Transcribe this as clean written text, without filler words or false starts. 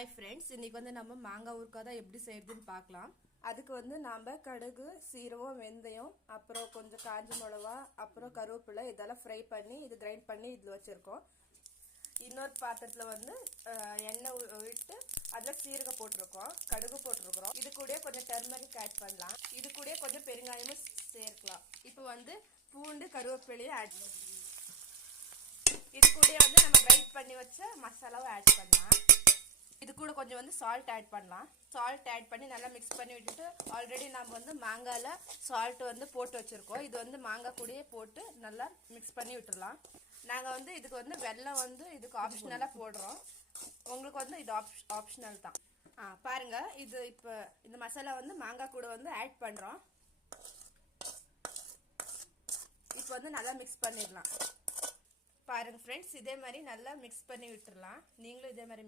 Hi friends, இன்னைக்கு வந்து நம்ம மாங்காய் ஊறுகாய் தான் எப்படி செய்யறதுன்னு பார்க்கலாம். அதுக்கு வந்து நாம் கடுகு, சீரகம், வெந்தயம், அப்புறம் கொஞ்சம் காஞ்ச மிளகா, அப்புறம் கருவேப்பிலை இதெல்லாம் ஃப்ரை பண்ணி இது கிரைண்ட் பண்ணி இதில் வச்சுருக்கோம். இன்னொரு பாத்திரத்தில் வந்து எண்ணெய் விட்டு அதில் சீரகம் போட்டிருக்கோம், கடுகு போட்டிருக்கிறோம். இது கூட கொஞ்சம் டர்மரிக் ஆட் பண்ணலாம், இது கூட கொஞ்சம் பெருங்காயமும் சேர்க்கலாம். இப்போ வந்து பூண்டு, கருவேப்பிலையும் ஆட் பண்ணலாம். இது கூட வந்து நம்ம கிரைண்ட் பண்ணி வச்ச மசாலாவை ஆட் பண்ணலாம். இது கூட கொஞ்சம் வந்து சால்ட் ஆட் பண்ணலாம். சால்ட் ஆட் பண்ணி நல்லா மிக்ஸ் பண்ணி விட்டுட்டு, ஆல்ரெடி நம்ம வந்து மாங்காயில் சால்ட் வந்து போட்டு வச்சுருக்கோம். இது வந்து மாங்காய் கூடயே போட்டு நல்லா மிக்ஸ் பண்ணி விட்டுடலாம். நாங்கள் வந்து இதுக்கு வந்து வெல்லம் வந்து இதுக்கு ஆப்ஷனலாக போடுறோம். உங்களுக்கு வந்து இது ஆப்ஷனல் தான். பாருங்கள், இது இப்போ இந்த மசாலா வந்து மாங்காய் கூட வந்து ஆட் பண்ணுறோம். இப்போ வந்து நல்லா மிக்ஸ் பண்ணிடலாம். பாருங்கள் ஃப்ரெண்ட்ஸ், இதே மாதிரி நல்லா மிக்ஸ் பண்ணி விட்டுடலாம். நீங்களும் இதே மாதிரி